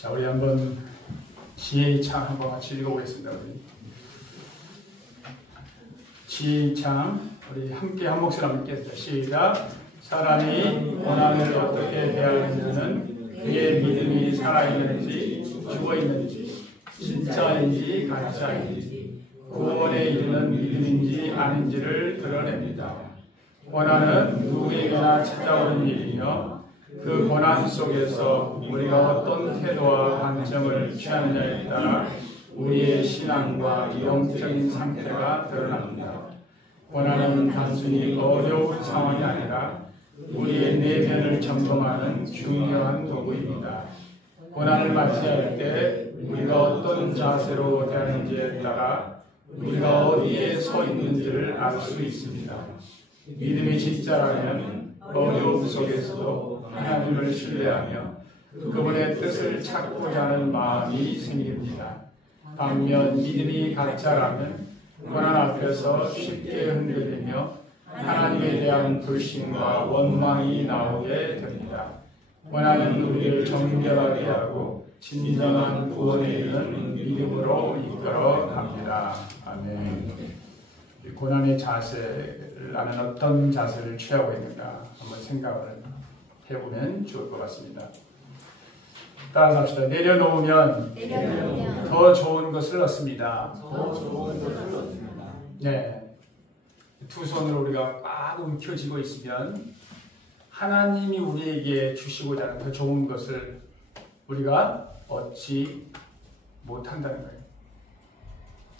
자, 우리 한번 지혜의 창 한번 같이 읽어보겠습니다. 지혜의 창, 우리 함께 한 목소리 한번 읽겠습니다. 시작. 사람이 고난을 어떻게 대하느냐는 그의 믿음이 살아있는지 죽어있는지 진짜인지 가짜인지 구원에 이르는 믿음인지 아닌지를 드러냅니다. 고난은 누구에게나 찾아오는 일이며 그 고난 속에서 우리가 어떤 태도와 관점을 취하느냐에 따라 우리의 신앙과 영적인 상태가 드러납니다. 고난은 단순히 어려운 상황이 아니라 우리의 내면을 점검하는 중요한 도구입니다. 고난을 맞이할 때 우리가 어떤 자세로 대하는지에 따라 우리가 어디에 서 있는지를 알 수 있습니다. 믿음의 진짜라면 어려움 속에서도 하나님을 신뢰하며 그분의 뜻을 찾고자 하는 마음이 생깁니다. 반면 믿음이 가짜라면 고난 앞에서 쉽게 흔들리며 하나님에 대한 불신과 원망이 나오게 됩니다. 고난은 우리를 정결하게 하고 진정한 구원에 이르는 믿음으로 이끌어 갑니다. 아멘. 고난의 자세를 나는 어떤 자세를 취하고 있는가 한번 생각을 해보면 좋을 것 같습니다. 따라합시다. 내려놓으면 더 좋은 것을 얻습니다. 네, 두 손으로 우리가 꽉 움켜쥐고 있으면 하나님이 우리에게 주시고자 하는 더 좋은 것을 우리가 얻지 못한다는 거예요.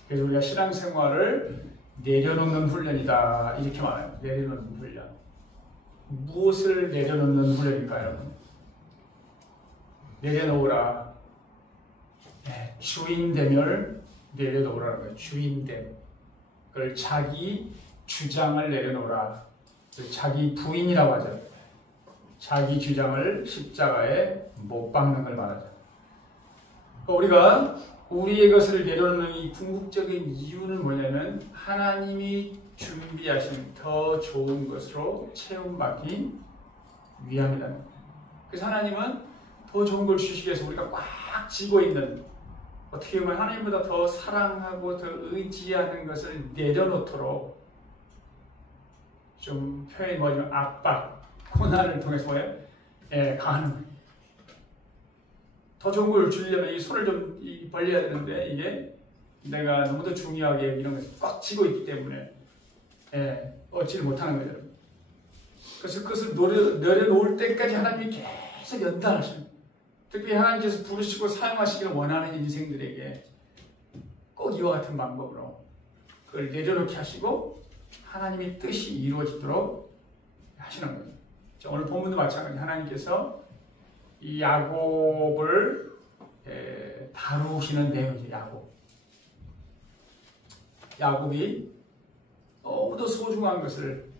그래서 우리가 신앙생활을 내려놓는 훈련이다 이렇게 말해요. 내려놓는 훈련. 무엇을 내려놓는 훈련일까요? 내려놓으라. 네, 주인됨을 내려놓으라는 거예요. 주인됨. 그걸 자기 주장을 내려놓으라. 자기 부인이라고 하죠. 자기 주장을 십자가에 못 박는 걸 말하죠. 우리가 우리의 것을 내려놓는 이 궁극적인 이유는 뭐냐면 하나님이 준비하신 더 좋은 것으로 채움받기 위함이라는 거예요. 그래서 하나님은 더 좋은 걸 주시기 위해서 우리가 꽉 쥐고 있는, 어떻게 보면 하나님보다 더 사랑하고 더 의지하는 것을 내려놓도록 좀 표현이 뭐냐면 압박, 고난을 통해서 뭐예요? 가는 거예요. 더 좋은 걸 주려면 이 손을 좀 벌려야 되는데 이게 내가 너무 더 중요하게 이런 것을 꽉 쥐고 있기 때문에 얻지를 못하는 거죠. 그래서 그것을 내려놓을 때까지 하나님이 계속 연단하시는 거예요. 특히 하나님께서 부르시고 사용하시기를 원하는 인생들에게 꼭 이와 같은 방법으로 그걸 내려놓게 하시고 하나님의 뜻이 이루어지도록 하시는 거예요. 오늘 본문도 마찬가지. 하나님께서 이 야곱을 다루시는 내용이죠. 야곱이 너무도 소중한 것을,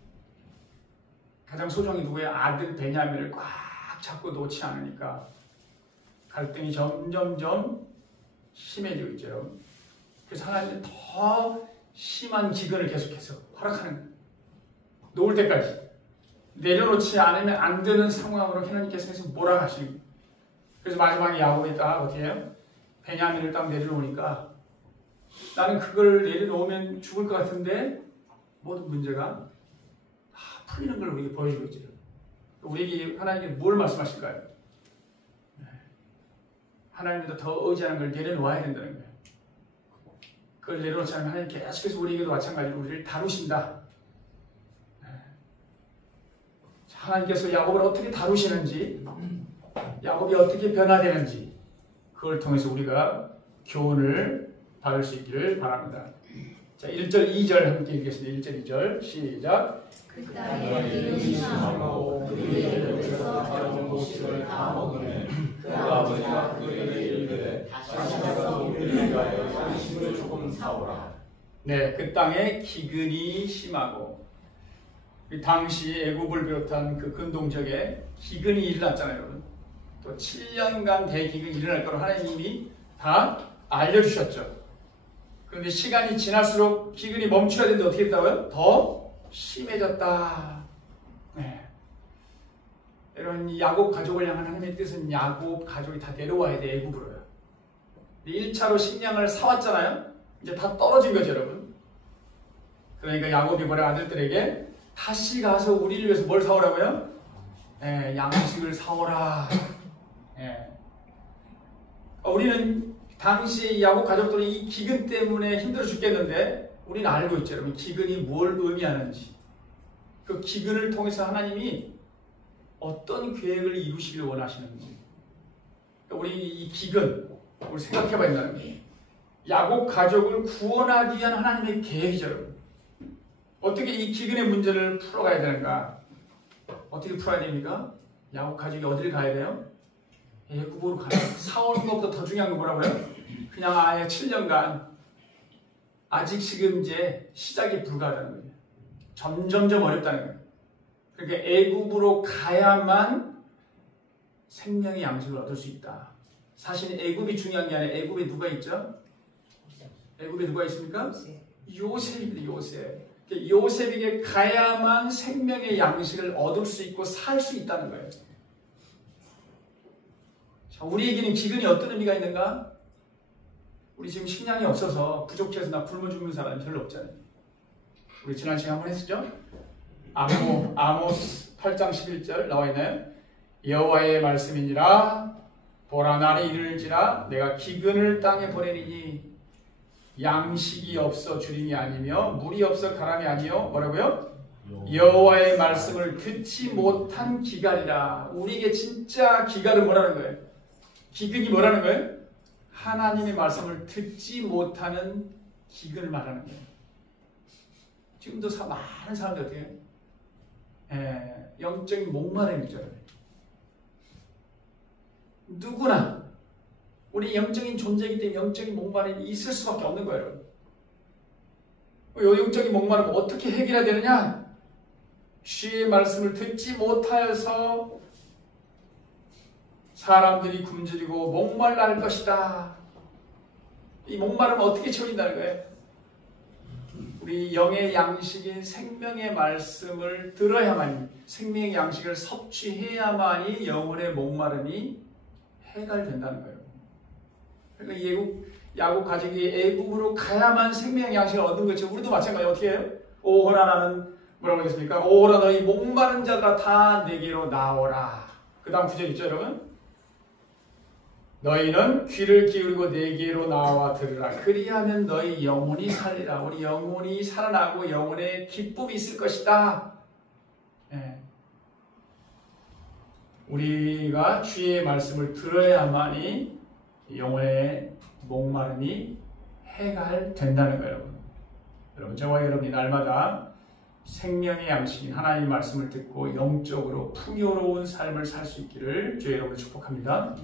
가장 소중한 누구의 아들 베냐민을 꽉 잡고 놓지 않으니까 갈등이 점점점 심해지고 있죠. 그래서 하나님은 더 심한 기근을 계속해서 허락하는 거예요. 놓을 때까지. 내려놓지 않으면 안 되는 상황으로 하나님께서 계속 몰아가시는 거예요. 그래서 마지막에 야곱이 딱 어떻게 해요? 베냐민을 딱 내려놓으니까 나는 그걸 내려놓으면 죽을 것 같은데 모든 문제가 다 풀리는 걸 우리에게 보여주고 있죠. 우리에게 하나님께 뭘 말씀하실까요? 하나님보다 더 의지하는 걸 내려놓아야 된다는 거예요. 그걸 내려놓지 않으면 하나님 계속해서 우리에게도 마찬가지로 우리를 다루신다. 하나님께서 야곱을 어떻게 다루시는지, 야곱이 어떻게 변화되는지 그걸 통해서 우리가 교훈을 받을 수 있기를 바랍니다. 자, 1절, 2절 함께 읽겠습니다. 1절, 2절 시작. 그 땅에 이름이 심하고 그의 곁에서 가져온 곡식을 다 먹으면 그 아버지가 그에게 이르되 다시 가서 우리를 위하여 양식을 조금 사오라. 네, 그 땅에 기근이 심하고, 당시 애굽을 비롯한 그 근동지역에 기근이 일어났잖아요, 여러분. 또 7년간 대기근이 일어날 거로 하나님이 다 알려주셨죠. 그런데 시간이 지날수록 기근이 멈춰야 되는데 어떻게 했다고요? 더 심해졌다. 네. 여러분, 이 야곱 가족을 향한 하나님의 뜻은 야곱 가족이 다 내려와야 돼, 애굽으로요. 1차로 식량을 사왔잖아요. 이제 다 떨어진 거죠, 여러분. 그러니까 야곱이 뭐라 아들들에게 다시 가서 우리를 위해서 뭘 사오라고요? 양식을 사오라. 우리는 당시 야곱 가족들은 이 기근 때문에 힘들어 죽겠는데 우리는 알고 있죠, 여러분. 기근이 뭘 의미하는지. 그 기근을 통해서 하나님이 어떤 계획을 이루시길 원하시는지. 우리 이 기근, 우리 생각해봐야 된다는 거예요. 야곱 가족을 구원하기 위한 하나님의 계획이죠, 여러분. 어떻게 이 기근의 문제를 풀어가야 되는가? 어떻게 풀어야 됩니까? 야곱 가족이 어디를 가야 돼요? 애굽으로 가요. 사오는 것보다 더 중요한 건 뭐라고요? 그냥 아예 7년간 아직 지금 이제 시작이 불가하다는 거예요. 점점점 어렵다는 거예요. 그러니까 애굽으로 가야만 생명의 양식을 얻을 수 있다. 사실 애굽이 중요한 게 아니라 애굽에 누가 있죠? 애굽에 누가 있습니까? 요셉입니다. 요셉. 요셉에게 가야만 생명의 양식을 얻을 수 있고 살 수 있다는 거예요. 자, 우리에게는 기근이 어떤 의미가 있는가? 우리 지금 식량이 없어서 부족해서 나 굶어 죽는 사람이 별로 없잖아요. 우리 지난 시간에 한번 했었죠? 아모스 8장 11절 나와 있나요? 여호와의 말씀이니라 보라 날이 이르는지라 내가 기근을 땅에 보내리니 양식이 없어 주림이 아니며 물이 없어 가람이 아니요 뭐라고요? 여호와의 말씀을 듣지 못한 기갈이라. 우리에게 진짜 기갈은 뭐라는 거예요? 기근이 뭐라는 거예요? 하나님의 말씀을 듣지 못하는 기근을 말하는 거예요. 지금도 많은 사람들 어떻게 해요? 영적인 목마름이죠. 누구나 우리 영적인 존재이기 때문에 영적인 목마름이 있을 수밖에 없는 거예요. 이 영적인 목마름을 어떻게 해결해야 되느냐? 주의 말씀을 듣지 못하여서 사람들이 굶주리고 목말라 할 것이다. 이 목마름을 어떻게 채워진다는 거예요? 우리 영의 양식인 생명의 말씀을 들어야만이, 생명의 양식을 섭취해야만이 영혼의 목마름이 해결된다는 거예요. 그러니까 야곱 가족이 애굽으로 가야만 생명의 양식을 얻는 것처럼 우리도 마찬가지로 어떻게 해요? 오호라 나는 뭐라고 하겠습니까? 오호라 너희 목마른 자들아 다 내게로 나오라. 그 다음 구절 있죠, 여러분? 너희는 귀를 기울이고 내게로 나와 들으라. 그리하면 너희 영혼이 살리라. 우리 영혼이 살아나고 영혼에 기쁨이 있을 것이다. 우리가 주의 말씀을 들어야만이 영혼의 목마름이 해결된다는 거예요, 여러분. 여러분, 저와 여러분이 날마다 생명의 양식인 하나님의 말씀을 듣고 영적으로 풍요로운 삶을 살 수 있기를 주의 여러분을 축복합니다.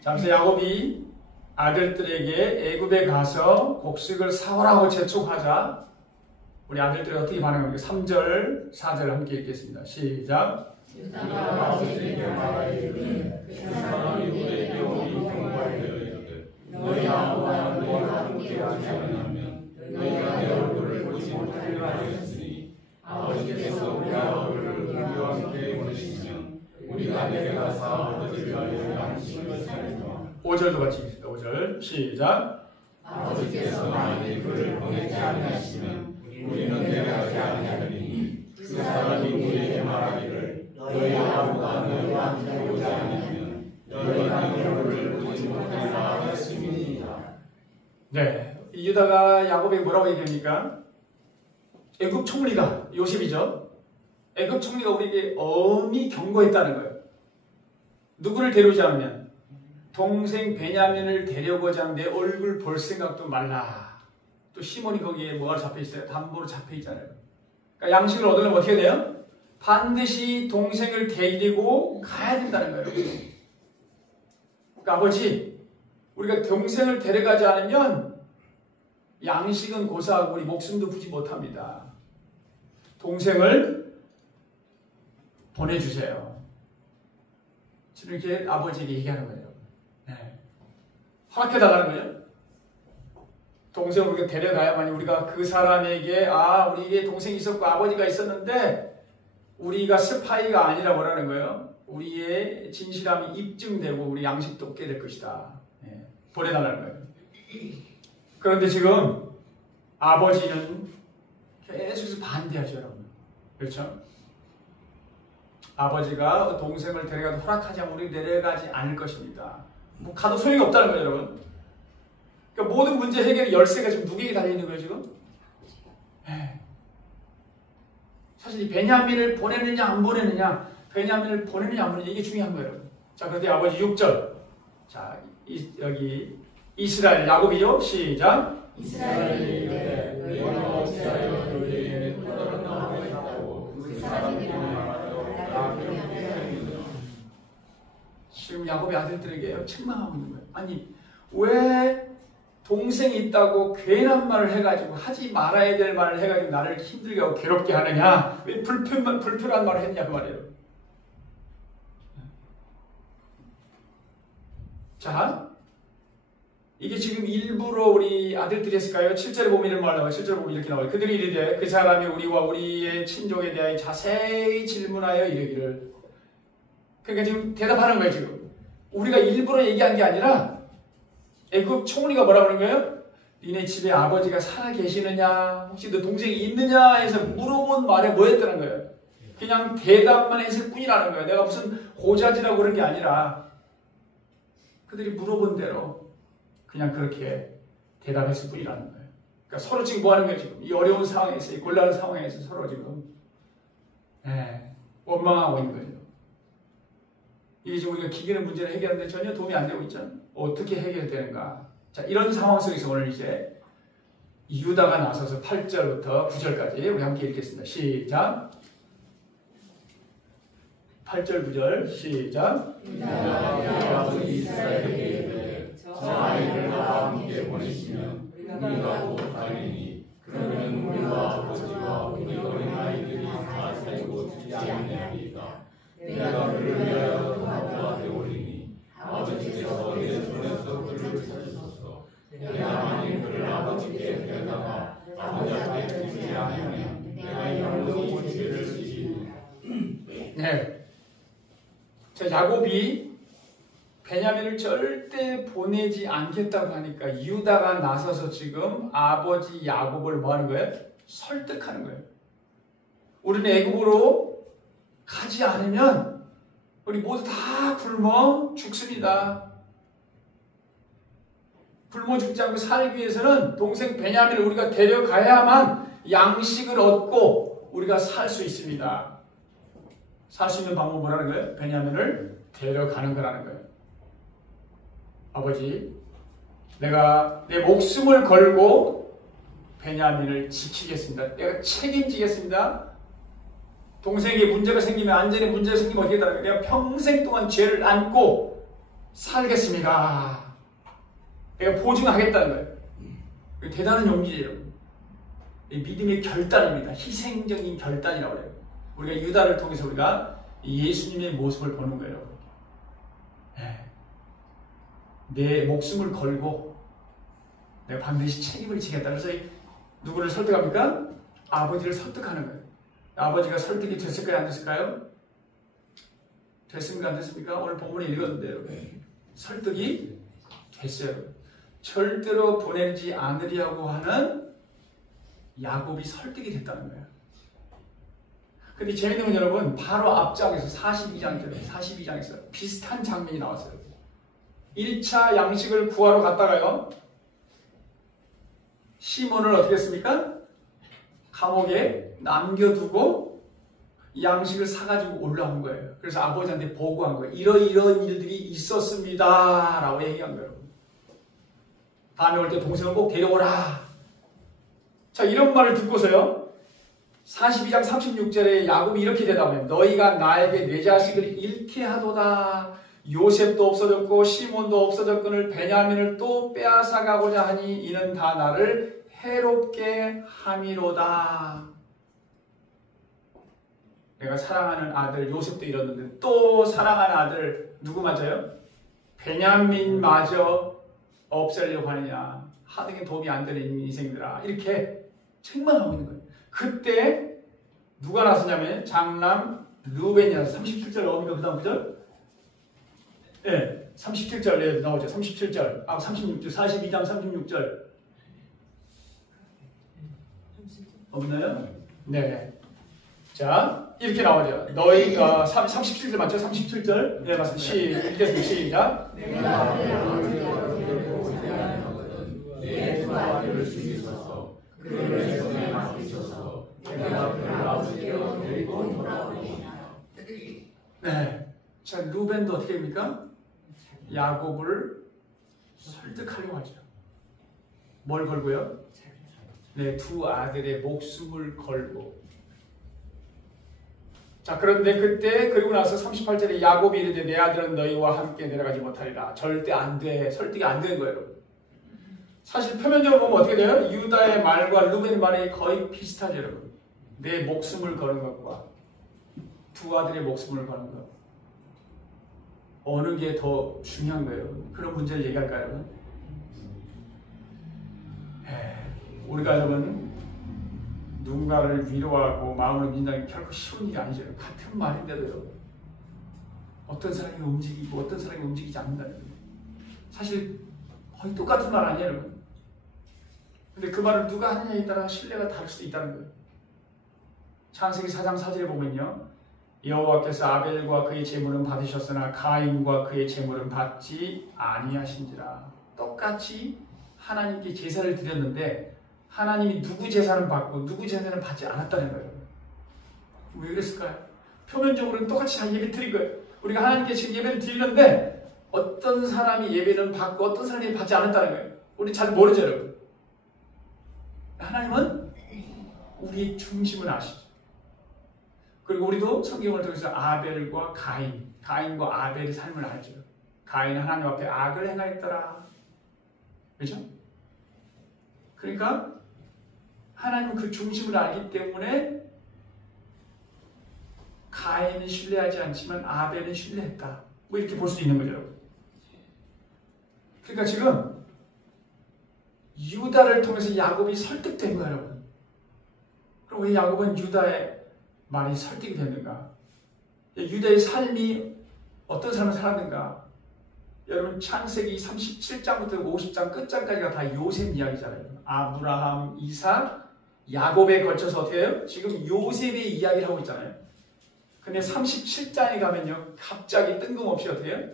잠시 야곱이 아들들에게 애굽에 가서 곡식을 사오라고 재촉하자 우리 아들들이 어떻게 반응합니까? 3절, 4절 함께 읽겠습니다. 시작. 유다가 아버지에게 말하기를 그 사람이 우리에게 오니 경고하기를 너희와 너희와 함께 하지 않으면 너희가 내 얼굴을 보지 못하리라 하였으니 아버지께서 우리가 얼굴을 우리와 함께 보내시면 우리가 내려가서 아버지를 위하여 양식을 사리라. 5절도 같이 읽습니다. 5절 시작. 아버지께서 만일 그를 보내지 아니하시면 우리는 내려가지 아니하리니 그 사람이 우리에게 말하기를 너희 아버지가 너희와 함께 오지 않으면 너희가 내 얼굴을 보지 못하리라 하였음이니이다. 네, 유다가 야곱에게 뭐라고 얘기합니까? 애굽 총리가 요셉이죠. 애굽 총리가 우리에게 엄히 경고했다는 거예요. 누구를 데려오지 않으면 동생 베냐민을 데려오지 않으면 내 얼굴 볼 생각도 말라. 또 시몬이 거기에 뭐가 잡혀 있어요? 담보로 잡혀 있잖아요. 그러니까 양식을 얻으려면 어떻게 돼요? 반드시 동생을 데리고 가야 된다는 거예요. 그러니까 아버지, 우리가 동생을 데려가지 않으면 양식은 고사하고 우리 목숨도 부지 못합니다. 동생을 보내주세요. 지금 이렇게 아버지에게 얘기하는 거예요. 허락해달라는 거예요. 동생을 우리가 데려가야만이 우리가 그 사람에게 우리에게 동생이 있었고 아버지가 있었는데 우리가 스파이가 아니라 뭐라는 거예요? 우리의 진실함이 입증되고 우리 양식도 얻게 될 것이다. 보내달라는 거예요. 그런데 지금 아버지는 계속해서 반대하죠, 여러분. 그렇죠? 아버지가 동생을 데려가도 허락하지 않으면 우리 내려가지 않을 것입니다. 뭐 가도 소용이 없다는 거예요, 여러분. 그러니까 모든 문제 해결의 열쇠가 지금 누구에게 달려있는 거예요, 지금? 사실 이 베냐민을 보내느냐 안 보내느냐, 베냐민을 보내느냐 안 보내느냐, 이게 중요한 거예요, 여러분. 자, 그런데 아버지 6절. 자, 여기 이스라엘 야곱이요. 시작. 이스라엘이 이르되 너희가 어찌하여 너희에게 또 다른 나무가 있다고 그 사람들이 말하여 나 베냐민이라. 지금 야곱의 아들들에게 책망하고 있는 거예요. 아니, 왜 동생이 있다고 괜한 말을 해가지고 하지 말아야 될 말을 해가지고 나를 힘들게 하고 괴롭게 하느냐? 왜 불편한 말을 했냐 그 말이에요. 자, 이게 지금 일부러 우리 아들들이 했을까요? 7절에 보면 이런 말 나와요. 7절에 보면 이렇게 나와요. 그들이 이르되 그 사람이 우리와 우리의 친족에 대하여 자세히 질문하여 이르기를. 그러니까 지금 대답하는 거예요. 지금 우리가 일부러 얘기한 게 아니라 애굽 총리가 뭐라고 하는 거예요? 니네 집에 아버지가 살아 계시느냐, 혹시 너 동생이 있느냐 해서 물어본 말에 뭐였다는 거예요? 그냥 대답만 했을 뿐이라는 거예요. 내가 무슨 고자지라고 그런 게 아니라 그들이 물어본 대로 그냥 그렇게 대답했을 뿐이라는 거예요. 그러니까 서로 지금 뭐 하는 거예요? 지금 이 어려운 상황에서, 이 곤란한 상황에서 서로 지금 원망하고 있는 거죠. 이게 지금 우리가 기계는 문제를 해결하는데 전혀 도움이 안 되고 있죠. 어떻게 해결되는가? 자, 이런 상황 속에서 오늘 이제 유다가 나서서 8절부터 9절까지 우리 함께 읽겠습니다. 시작. 8절 9절 시작. 유다가 아버지 이스라엘에게 이르되 저 아이를 나와 함께 보내시면 우리가 곧 가리니 그러면 우리와 아버지와 우리 어린 아이들이 다 살고 죽지 않느니까. 내가 그를 위하여 도와가 되오리니 아버지께서 내 손에서 그를 찾으소서. 내가 만일 그를 아버지께 데려다가 아버지 앞에 두지 않으면 내가 영원히 죄를 지으리라. 네. 자, 야곱이 베냐민을 절대 보내지 않겠다고 하니까 유다가 나서서 지금 아버지 야곱을 뭐 하는 거예요? 설득하는 거예요. 우리는 애굽으로 가지 않으면 우리 모두 다 굶어 죽습니다. 굶어 죽지 않고 살기 위해서는 동생 베냐민을 우리가 데려가야만 양식을 얻고 우리가 살 수 있습니다. 살 수 있는 방법은 뭐라는 거예요? 베냐민을 데려가는 거라는 거예요. 아버지, 내가 내 목숨을 걸고 베냐민을 지키겠습니다. 내가 책임지겠습니다. 동생에게 문제가 생기면, 안전에 문제가 생기면 어떻게 되나요? 내가 평생 동안 죄를 안고 살겠습니다. 내가 보증하겠다는 거예요. 대단한 용기예요. 믿음의 결단입니다. 희생적인 결단이라고 해요. 우리가 유다를 통해서 우리가 예수님의 모습을 보는 거예요. 내 목숨을 걸고 내가 반드시 책임을 지겠다. 그래서 누구를 설득합니까? 아버지를 설득하는 거예요. 아버지가 설득이 됐을까요? 안 됐을까요? 됐습니까? 안 됐습니까? 오늘 본문에 읽었는데요. 설득이 됐어요. 절대로 보내지 않으려고 하는 야곱이 설득이 됐다는 거예요. 근데 재밌는 건 여러분, 바로 앞장에서 42장에서 비슷한 장면이 나왔어요. 1차 양식을 구하러 갔다가요, 시몬을 어떻게 했습니까? 감옥에 남겨두고 양식을 사가지고 올라온 거예요. 그래서 아버지한테 보고한 거예요. 이런 일들이 있었습니다 라고 얘기한 거예요. 다음에 올 때 동생을 꼭 데려오라. 자, 이런 말을 듣고서요, 42장 36절에 야곱이 이렇게 대답해요. 너희가 나에게 내 자식을 잃게 하도다. 요셉도 없어졌고 시몬도 없어졌거늘 베냐민을 또 빼앗아가고자 하니 이는 다 나를 해롭게 함이로다. 내가 사랑하는 아들 요셉도 잃었는데 또 사랑하는 아들 누구 맞아요? 베냐민마저 없애려고 하느냐. 하등에 도움이 안 되는 인생들아. 이렇게 책망하고 있는 거예요. 그때 누가 나섰냐면 장남 르벤이 나서 37절 나옵니까? 그 다음 구절? 네, 37절 나오죠. 37절. 36절, 42장 36절. 없나요? 네. 자, 이렇게 나오죠. 너희가 37절 맞죠? 37절. 네, 맞습니다. 읽겠습니다. 시작. 내가 내 아버지가 그를 보지 아니하거든 내 두 아들을 죽이소서 그를 손에 맡기소서 내가 그를 아버지께로 데리고 돌아오리이다. 네. 자, 루벤도 어떻게 됩니까? 야곱을 설득하려고 하죠. 뭘 걸고요? 네, 두 아들의 목숨을 걸고. 자, 그런데 그때 그리고 나서 38절에 야곱이 이르되 내 아들은 너희와 함께 내려가지 못하리라. 절대 안 돼. 설득이 안 되는 거예요, 여러분. 사실 표면적으로 보면 어떻게 돼요? 유다의 말과 루벤의 말이 거의 비슷하죠, 여러분. 내 목숨을 거는 것과 두 아들의 목숨을 거는 것. 어느 게 더 중요한 거예요? 그런 문제를 얘기할까요, 여러분? 우리가 여러분 누군가를 위로하고 마음을 민다는 게 결코 쉬운 일이 아니죠. 같은 말인데도요. 어떤 사람이 움직이고 어떤 사람이 움직이지 않는다는 거예요. 사실 거의 똑같은 말 아니에요, 여러분. 근데 그 말을 누가 하느냐에 따라 신뢰가 다를 수도 있다는 거예요. 창세기 4장 4절에 보면요. 여호와께서 아벨과 그의 제물은 받으셨으나 가인과 그의 제물은 받지 아니하신지라. 똑같이 하나님께 제사를 드렸는데 하나님이 누구 제사는 받고 누구 제사는 받지 않았다는 거예요. 왜 그랬을까요? 표면적으로는 똑같이 다 예배 드린 거예요. 우리가 하나님께 지금 예배를 드리는데 어떤 사람이 예배는 받고 어떤 사람이 받지 않았다는 거예요. 우리 잘 모르죠, 여러분. 하나님은 우리의 중심을 아시죠. 그리고 우리도 성경을 통해서 아벨과 가인과 아벨의 삶을 알죠. 가인은 하나님 앞에 악을 행하였더라. 그렇죠? 그러니까 하나님은 그 중심을 알기 때문에 가인은 신뢰하지 않지만 아벨은 신뢰했다. 뭐 이렇게 볼 수 있는 거죠. 그러니까 지금 유다를 통해서 야곱이 설득된 거예요, 여러분. 그럼 왜 야곱은 유다의 말이 설득이 됐는가? 유다의 삶이 어떤 삶을 살았는가? 여러분 창세기 37장부터 50장 끝장까지가 다 요셉 이야기잖아요. 아브라함, 이삭, 야곱에 걸쳐서 어떻게 해요? 지금 요셉의 이야기를 하고 있잖아요. 근데 37장에 가면요. 갑자기 뜬금없이 어떻게 해요?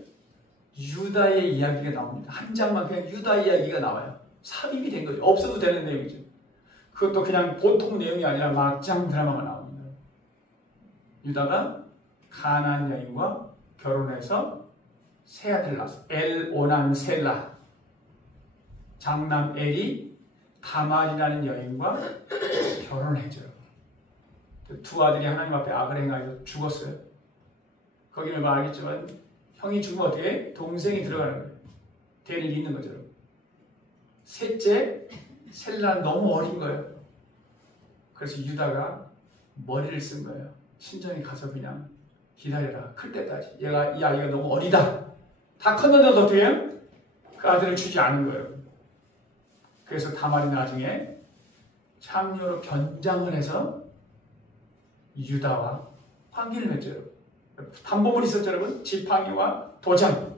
유다의 이야기가 나옵니다. 한 장만 그냥 유다 이야기가 나와요. 삽입이 된 거죠. 없어도 되는 내용이죠. 그것도 그냥 보통 내용이 아니라 막장 드라마가 나옵니다. 유다가 가나안 여인과 결혼해서 세 아들을 낳았어요. 엘, 오난, 셀라. 장남 엘이 다말이라는 여인과 결혼을 해줘요. 두 아들이 하나님 앞에 악을 행하여 죽었어요. 거기는 뭐 알겠지만 형이 죽으면 어떻게 해? 동생이 들어가는 거예요. 대를 잇는 거죠. 셋째 셀라는 너무 어린 거예요. 그래서 유다가 머리를 쓴 거예요. 친정에 가서 그냥 기다려라. 클 때까지. 이 아이가 너무 어리다. 다 컸는데도 어떻게 해요? 그 아들을 주지 않은 거예요. 그래서 다말이 나중에 창녀로 견장을 해서 유다와 관계를 맺어요. 담보물이 있었죠, 여러분? 지팡이와 도장.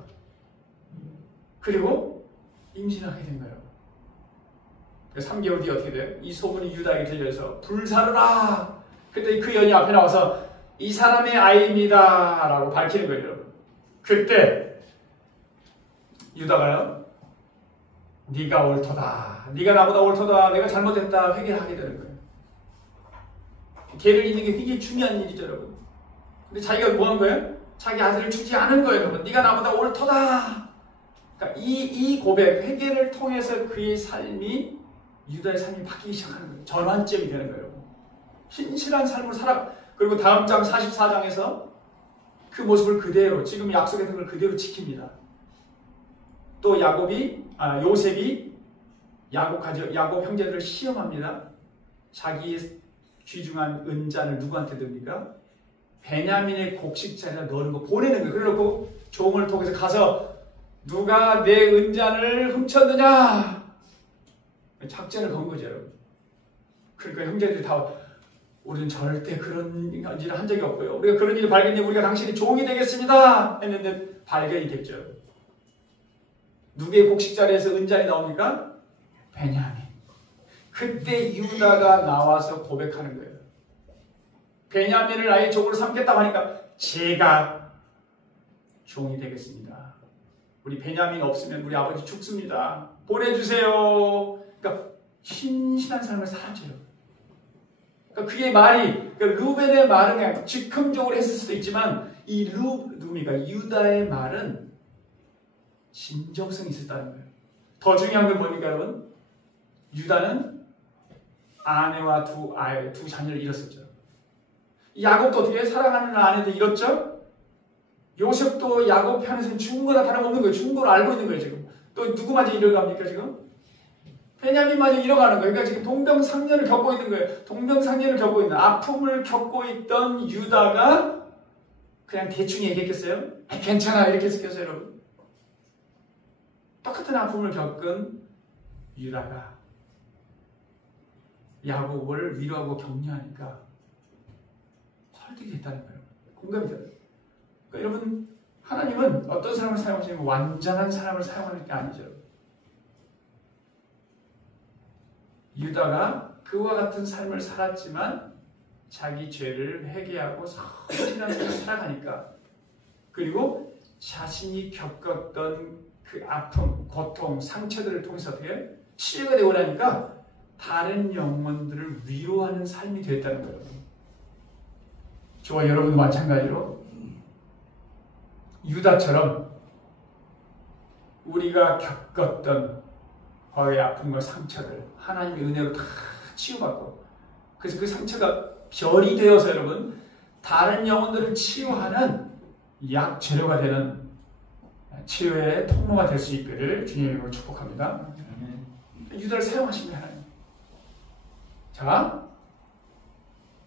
그리고 임신하게 된 거예요. 3개월 뒤에 어떻게 돼요? 이 소문이 유다에게 들려서 불사르라. 그때 그 여인이 앞에 나와서 이 사람의 아이입니다 라고 밝히는 거예요. 그때 유다가요, 네가 옳도다, 네가 나보다 옳도다, 내가 잘못했다 회개하게 되는 거예요. 걔를 잇는 게 굉장히 중요한 일이죠, 여러분. 근데 자기가 뭐 한 거예요? 자기 아들을 주지 않은 거예요, 여러분. 네가 나보다 옳도다. 그러니까 이 고백, 회개를 통해서 그의 삶이, 유다의 삶이 바뀌기 시작하는 거예요. 전환점이 되는 거예요, 여러분. 신실한 삶을 살아. 그리고 다음 장 44장에서 그 모습을 그대로, 지금 약속했던 걸 그대로 지킵니다. 또 요셉이 야곱 형제들을 시험합니다. 자기의 귀중한 은잔을 누구한테 듭니까? 베냐민의 곡식자리에 넣는 거 보내는 거예요. 그래놓고 종을 통해서 가서 누가 내 은잔을 훔쳤느냐? 작전을 건 거죠, 여러분. 그러니까 형제들이 다 우리는 절대 그런 일을 한 적이 없고요. 우리가 그런 일을 발견해 우리가 당신이 종이 되겠습니다 했는데 발견이 됐죠. 누구의 곡식 자리에서 은잔이 나옵니까? 베냐민. 그때 유다가 나와서 고백하는 거예요. 베냐민을 아예 종으로 삼겠다고 하니까 제가 종이 되겠습니다. 우리 베냐민 없으면 우리 아버지 죽습니다. 보내주세요. 그러니까 신실한 삶을 살았죠. 그러니까 그의 말이, 그러니까 루벤의 말은 그냥 즉흥적으로 했을 수도 있지만 이 누굽니까? 유다의 말은 진정성이 있었다는 거예요. 더 중요한 건 뭡니까, 여러분? 유다는 아내와 두 자녀를 잃었었죠. 야곱도 어떻게 사랑하는 아내도 잃었죠? 요셉도 야곱 편에서는 죽은 거나 다름없는 거예요. 죽은 걸 알고 있는 거예요, 지금. 또 누구마저 잃어갑니까, 지금? 베냐민마저 잃어가는 거예요. 그러니까 지금 동병상련을 겪고 있는 거예요. 동병상련을 겪고 있는, 아픔을 겪고 있던 유다가 그냥 대충 얘기했겠어요? 괜찮아, 이렇게 했겠어요, 여러분? 똑같은 아픔을 겪은 유다가 야곱을 위로하고 격려하니까 설득이 됐다는 거예요. 공감이 돼요. 그러니까 여러분, 하나님은 어떤 사람을 사용하시는 완전한 사람을 사용하는 게 아니죠. 유다가 그와 같은 삶을 살았지만 자기 죄를 회개하고 선진한 삶을 살아가니까, 그리고 자신이 겪었던 그 아픔, 고통, 상처들을 통해서 어떻게 치유가 되고 나니까 다른 영혼들을 위로하는 삶이 됐다는 거예요. 저와 여러분도 마찬가지로 유다처럼 우리가 겪었던 과거의 아픔과 상처를 하나님의 은혜로 다 치유받고, 그래서 그 상처가 별이 되어서 여러분 다른 영혼들을 치유하는 약재료가 되는 치유의 통로가 될 수 있기를 주님의 이름으로 축복합니다. 유다를 사용하십니다, 하나님.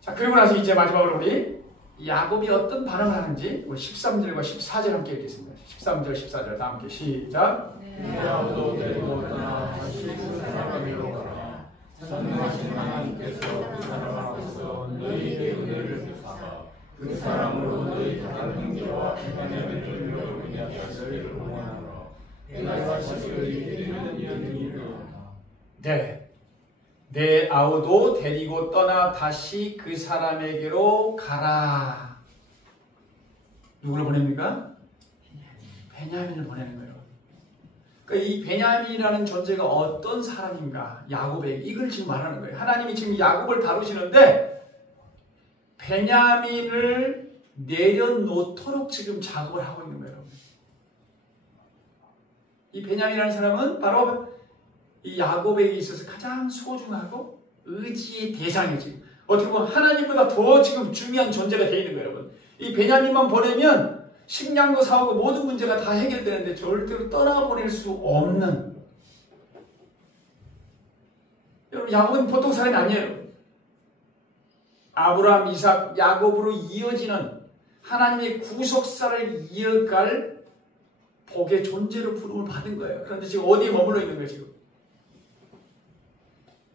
자, 그리고 나서 이제 마지막으로 우리 야곱이 어떤 반응을 하는지 13절과 14절 함께 읽겠습니다. 13절, 14절 다 함께 시작. 야곱도 데리고 떠나 다시 그 사람에게로 가라. 전능하신 하나님께서 그 사람 앞에서 너희에게 은혜를 베푸사 그 사람으로 너희 다른 형제와 베냐민을 위하여 너희를 원하노라. 내가 자식을 이기는 이유를 네, 내 아우도 데리고 떠나 다시 그 사람에게로 가라. 누구를 보냅니까? 베냐민을 보내는 거예요. 그러니까 이 베냐민이라는 존재가 어떤 사람인가, 야곱에게 이걸 지금 말하는 거예요. 하나님이 지금 야곱을 다루시는데 베냐민을 내려놓도록 지금 작업을 하고 있는 거예요. 이 베냐민이라는 사람은 바로 이 야곱에게 있어서 가장 소중하고 의지의 대상이지. 어떻게 보면 하나님보다 더 지금 중요한 존재가 되어 있는 거예요, 여러분. 이 베냐민만 보내면 식량도 사오고 모든 문제가 다 해결되는데 절대로 떠나보낼 수 없는. 여러분, 야곱은 보통 사람이 아니에요. 아브라함, 이삭, 야곱으로 이어지는 하나님의 구속사를 이어갈 복의 존재로 부름을 받은 거예요. 그런데 지금 어디에 머물러 있는 거예요, 지금?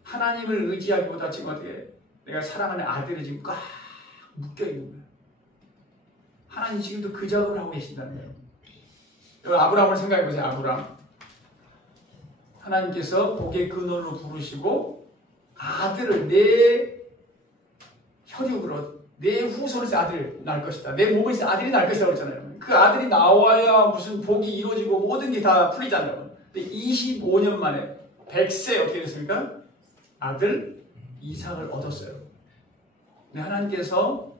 하나님을 의지하기보다 지금 어떻게 내가 사랑하는 아들이 지금 꽉 묶여 있는 거예요. 하나님 지금도 그 작업을 하고 계신다는 거예요. 여러분, 아브라함을 생각해 보세요. 아브라함. 하나님께서 복의 근원으로 부르시고 아들을 내 혈육으로 내 후손에서 아들을 낳을 것이다. 내 몸에서 아들이 낳을 것이라고 했잖아요. 그 아들이 나와야 무슨 복이 이루어지고 모든 게 다 풀리잖아요. 근데 25년 만에 100세 어떻게 됐습니까? 아들 이삭을 얻었어요. 근데 하나님께서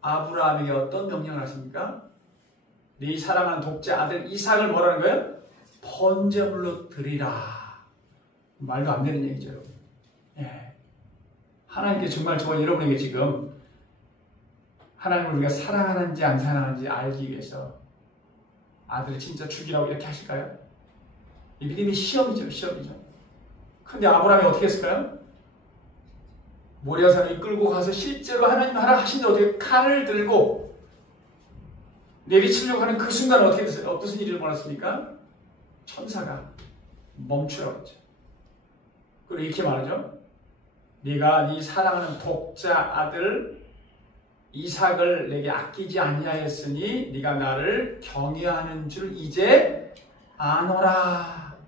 아브라함에게 어떤 명령을 하십니까? 네 사랑하는 독자 아들 이삭을 뭐라는 거예요? 번제물로 드리라. 말도 안 되는 얘기죠, 여러분. 예. 하나님께 정말 저와 여러분에게 지금 하나님을 우리가 사랑하는지 안 사랑하는지 알기 위해서 아들을 진짜 죽이라고 이렇게 하실까요? 이 믿음이 시험이죠, 시험이죠. 근데 아브라함이 어떻게 했을까요? 모리아산을 이끌고 가서 실제로 하나님 하라 하신데 어떻게 칼을 들고 내리치려고 하는 그 순간은 어떻게 됐어요? 무슨 일이 일어났습니까? 천사가 멈추라고 했죠. 그리고 이렇게 말하죠. 네가 네 사랑하는 독자 아들 이삭을 내게 아끼지 아니하였으니 네가 나를 경외하는 줄 이제 아노라.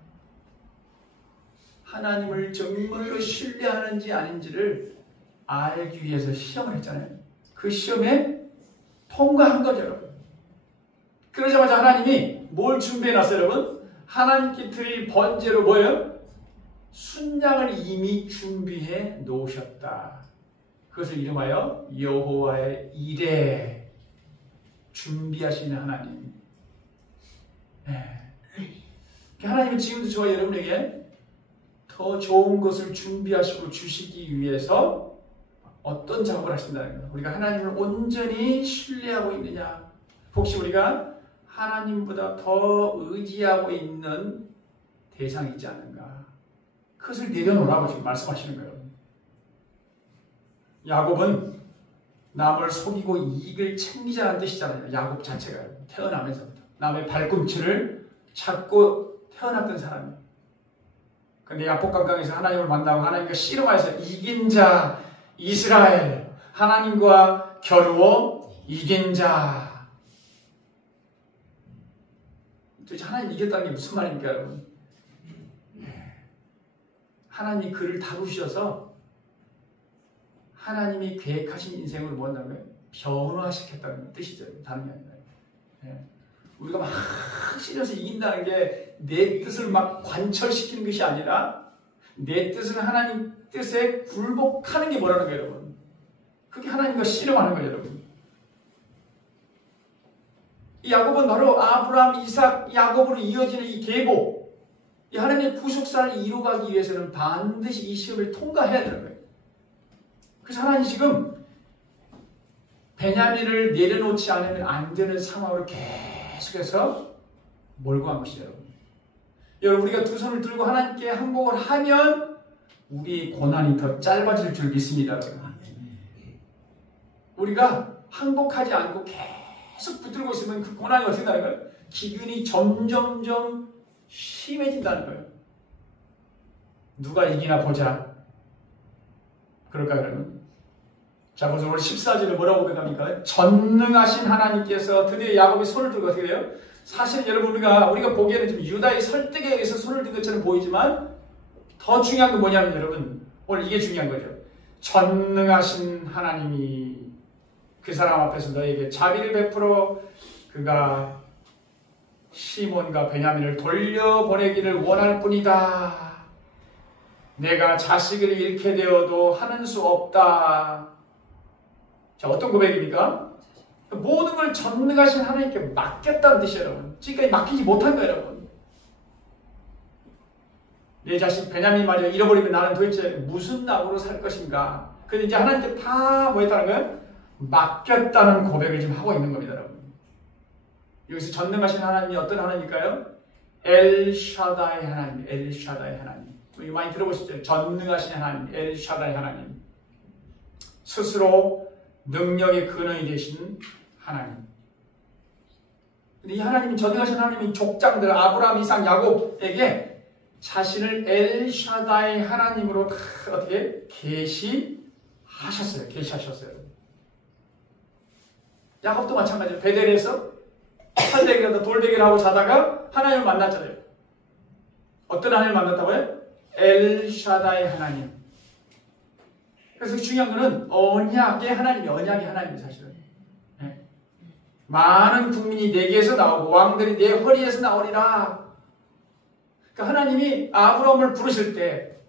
하나님을 정말로 신뢰하는지 아닌지를 알기 위해서 시험을 했잖아요. 그 시험에 통과한 거죠, 여러분. 그러자마자 하나님이 뭘 준비해놨어요, 여러분? 하나님께 드릴 번제로 뭐예요? 순양을 이미 준비해 놓으셨다. 그것을 이름하여 여호와의 이레, 준비하시는 하나님. 네. 하나님은 지금도 저와 여러분에게 더 좋은 것을 준비하시고 주시기 위해서 어떤 작업을 하신다는 거예요. 우리가 하나님을 온전히 신뢰하고 있느냐, 혹시 우리가 하나님보다 더 의지하고 있는 대상이 있지 않는가, 그것을 내려놓으라고 지금 말씀하시는 거예요. 야곱은 남을 속이고 이익을 챙기자는 뜻이잖아요. 야곱 자체가 태어나면서부터 남의 발꿈치를 찾고 태어났던 사람이에요. 근데 야복강강에서 하나님을 만나고 하나님과 씨름하여서 이긴 자 이스라엘, 하나님과 겨루어 이긴 자. 도대체 하나님 이겼다는 게 무슨 말입니까, 여러분? 하나님이 그를 다루셔서 하나님이 계획하신 인생을 뭐 한다고요? 변화시켰다는 뜻이죠. 다른 게 아니라. 네. 우리가 막 씨려서 이긴다는 게 내 뜻을 막 관철시키는 것이 아니라 내 뜻은 하나님 뜻에 굴복하는 게 뭐라는 거예요, 여러분. 그게 하나님과 씨름하는 거예요, 여러분. 이 야곱은 바로 아브라함, 이삭, 야곱으로 이어지는 이 계보, 이 하나님의 구속사를 이루어가기 위해서는 반드시 이 시험을 통과해야 되는 거예요. 그래서 하나님 지금 베냐민을 내려놓지 않으면 안 되는 상황으로 계속해서 몰고 간 것이죠, 여러분. 여러분, 우리가 두 손을 들고 하나님께 항복을 하면 우리 고난이 더 짧아질 줄 믿습니다, 여러분. 우리가 항복하지 않고 계속 붙들고 있으면 그 고난이 어떻게 된다는 거예요? 기근이 점점점 심해진다는 거예요. 누가 이기나 보자. 그럴까요, 그러면? 자, 그래서 오늘 14절에 뭐라고 고백합니까? 전능하신 하나님께서 드디어 야곱의 손을 들고 어떻게 돼요? 사실 여러분, 우리가 보기에는 좀 유다의 설득에 의해서 손을 든 것처럼 보이지만 더 중요한 건 뭐냐면, 여러분, 오늘 이게 중요한 거죠. 전능하신 하나님이 그 사람 앞에서 너에게 자비를 베풀어 그가 시몬과 베냐민을 돌려보내기를 원할 뿐이다. 내가 자식을 잃게 되어도 하는 수 없다. 자, 어떤 고백입니까? 모든 걸 전능하신 하나님께 맡겼다는 뜻이에요, 여러분. 지금까지 맡기지 못한 거예요, 여러분. 내 자식 베냐민마저 잃어버리면 나는 도대체 무슨 낙으로 살 것인가? 근데 이제 하나님께 다 뭐 했다는 거예요? 맡겼다는 고백을 지금 하고 있는 겁니다, 여러분. 여기서 전능하신 하나님이 어떤 하나님일까요? 엘샤다이 하나님, 엘샤다이 하나님. 우리 많이 들어보시죠? 전능하신 하나님, 엘샤다이 하나님. 스스로 능력의 근원이 되신 하나님. 근데 이 하나님이, 전능하신 하나님이 족장들 아브라함, 이삭, 야곱에게 자신을 엘샤다이 하나님으로 어떻게 계시하셨어요. 계시하셨어요. 야곱도 마찬가지예요. 베델에서 설대기에다 돌베개를 하고 자다가 하나님을 만났잖아요. 어떤 하나님을 만났다고요? 엘샤다이 하나님. 그래서 중요한 거는 언약의 하나님이에요. 언약의 하나님이에요, 사실은. 네. 많은 국민이 내게서 나오고 왕들이 내 허리에서 나오리라. 그러니까 하나님이 아브라함을 부르실 때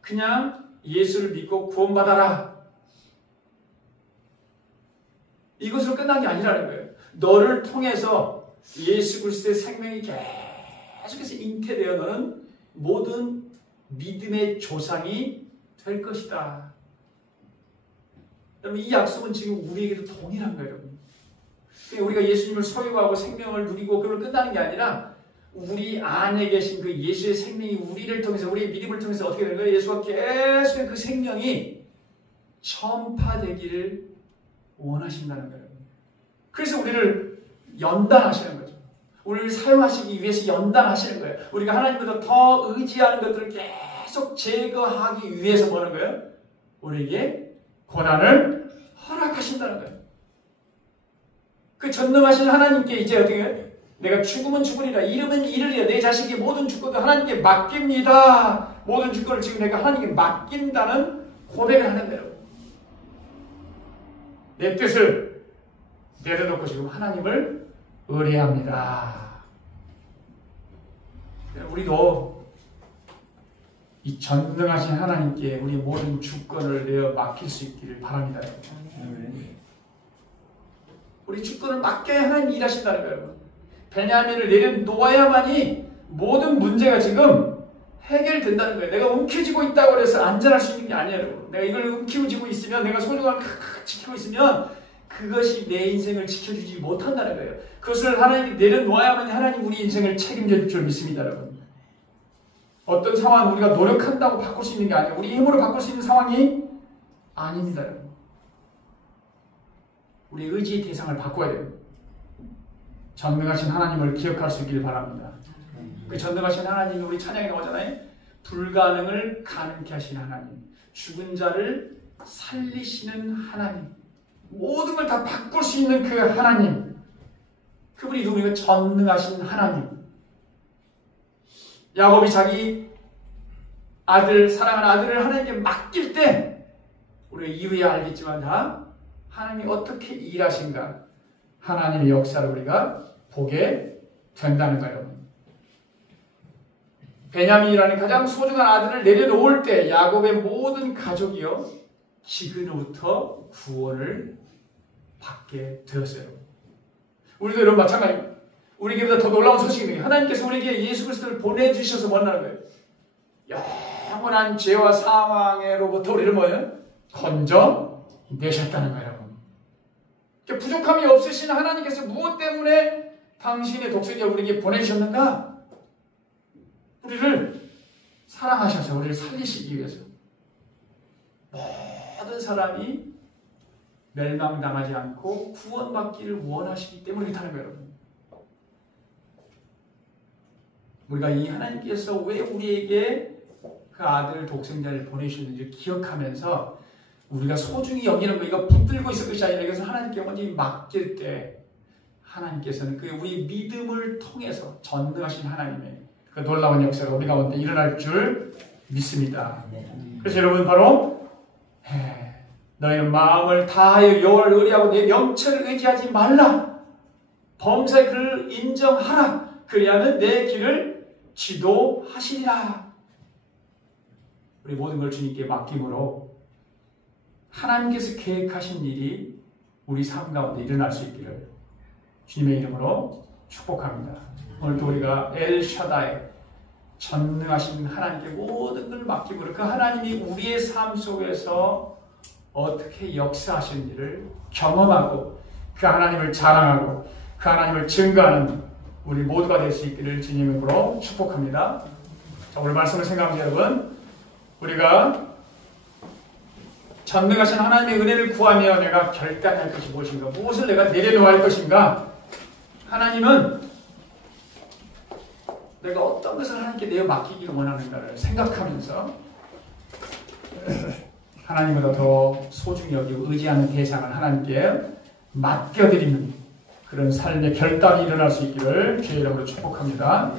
그냥 예수를 믿고 구원받아라. 이것으로 끝난 게 아니라는 거예요. 너를 통해서 예수 그리스도의 생명이 계속해서 잉태되어 너는 모든 믿음의 조상이 될 것이다. 여러분, 이 약속은 지금 우리에게도 동일한 거예요, 여러분. 우리가 예수님을 소유하고 생명을 누리고 그걸로 끝나는 게 아니라 우리 안에 계신 그 예수의 생명이 우리를 통해서, 우리의 믿음을 통해서 어떻게 되는 거예요? 예수가 계속 그 생명이 전파되기를 원하신다는 거예요. 그래서 우리를 연단하시는 거죠. 우리를 사용하시기 위해서 연단하시는 거예요. 우리가 하나님보다 더 의지하는 것들을 계속 제거하기 위해서 뭐는 거예요? 우리에게 고난을 허락하신다는 거예요. 그 전능하신 하나님께 이제 어떻게 해요? 내가 죽으면 죽으리라, 이르면 이르리라, 내 자식의 모든 주권도 하나님께 맡깁니다. 모든 주권을 지금 내가 하나님께 맡긴다는 고백을 하는 거예요. 내 뜻을 내려놓고 지금 하나님을 의뢰합니다. 우리도 이 전능하신 하나님께 우리 모든 주권을 내어 맡길 수 있기를 바랍니다. 우리 주권을 맡겨야 하나님이 일하신다는 거예요. 베냐민을 내려놓아야만이 모든 문제가 지금 해결된다는 거예요. 내가 움켜쥐고 있다고 해서 안전할 수 있는 게 아니에요. 내가 이걸 움켜쥐고 있으면, 내가 소중함을 지키고 있으면 그것이 내 인생을 지켜주지 못한다는 거예요. 그것을 하나님께 내려놓아야만 하나님 우리 인생을 책임질 줄 믿습니다, 여러분. 어떤 상황 우리가 노력한다고 바꿀 수 있는 게 아니에요. 우리 힘으로 바꿀 수 있는 상황이 아닙니다, 여러분. 우리 의지의 대상을 바꿔야 돼요. 전능하신 하나님을 기억할 수 있기를 바랍니다. 그 전능하신 하나님이 우리 찬양에 나오잖아요. 불가능을 가능케 하시는 하나님, 죽은 자를 살리시는 하나님, 모든 걸 다 바꿀 수 있는 그 하나님, 그분이 누구예요? 전능하신 하나님. 야곱이 자기 아들, 사랑하는 아들을 하나님께 맡길 때 우리가 이후에 알겠지만 다 하나님이 어떻게 일하신가, 하나님의 역사를 우리가 보게 된다는 거예요. 베냐민이라는 가장 소중한 아들을 내려놓을 때 야곱의 모든 가족이요 지금부터 구원을 받게 되었어요. 우리도 여러분 마찬가지입니다. 우리에게보다 더 놀라운 소식이 하나님께서 우리에게 예수 그리스도를 보내주셔서 만나는 거예요. 영원한 죄와 사망으로부터 우리를 뭐예요? 건져내셨다는 거예요. 부족함이 없으신 하나님께서 무엇 때문에 당신의 독생자 우리에게 보내주셨는가? 우리를 사랑하셔서 우리를 살리시기 위해서. 모든 사람이 멸망당하지 않고 구원받기를 원하시기 때문에 그렇다는 거예요, 여러분. 우리가 이 하나님께서 왜 우리에게 그 아들 독생자를 보내주셨는지 기억하면서 우리가 소중히 여기는 거, 이거 붙들고 있을 것이 아니라 이것을 하나님께 완전히 맡길 때 하나님께서는 그 우리 믿음을 통해서 전능하신 하나님의 그 놀라운 역사가 우리 가운데 일어날 줄 믿습니다. 그래서 여러분 바로 너희는 마음을 다하여 여호와를 의뢰하고 내 명철을 의지하지 말라. 범사의 그를 인정하라. 그리하면 내 길을 지도하시리라. 우리 모든 걸 주님께 맡김으로 하나님께서 계획하신 일이 우리 삶 가운데 일어날 수 있기를 주님의 이름으로 축복합니다. 오늘도 우리가 엘샤다이 전능하신 하나님께 모든 걸 맡김으로 그 하나님이 우리의 삶 속에서 어떻게 역사하시는지를 경험하고 그 하나님을 자랑하고 그 하나님을 증거하는 우리 모두가 될 수 있기를 주님의 이름으로 축복합니다. 자, 오늘 말씀을 생각하면서 여러분, 우리가 전능하신 하나님의 은혜를 구하며 내가 결단할 것이 무엇인가, 무엇을 내가 내려놓아야 할 것인가. 하나님은 내가 어떤 것을 하나님께 내어 맡기기를 원하는가를 생각하면서 하나님보다 더 소중히 여기고 의지하는 대상을 하나님께 맡겨드리는 그런 삶의 결단이 일어날 수 있기를 주의 이름으로 축복합니다.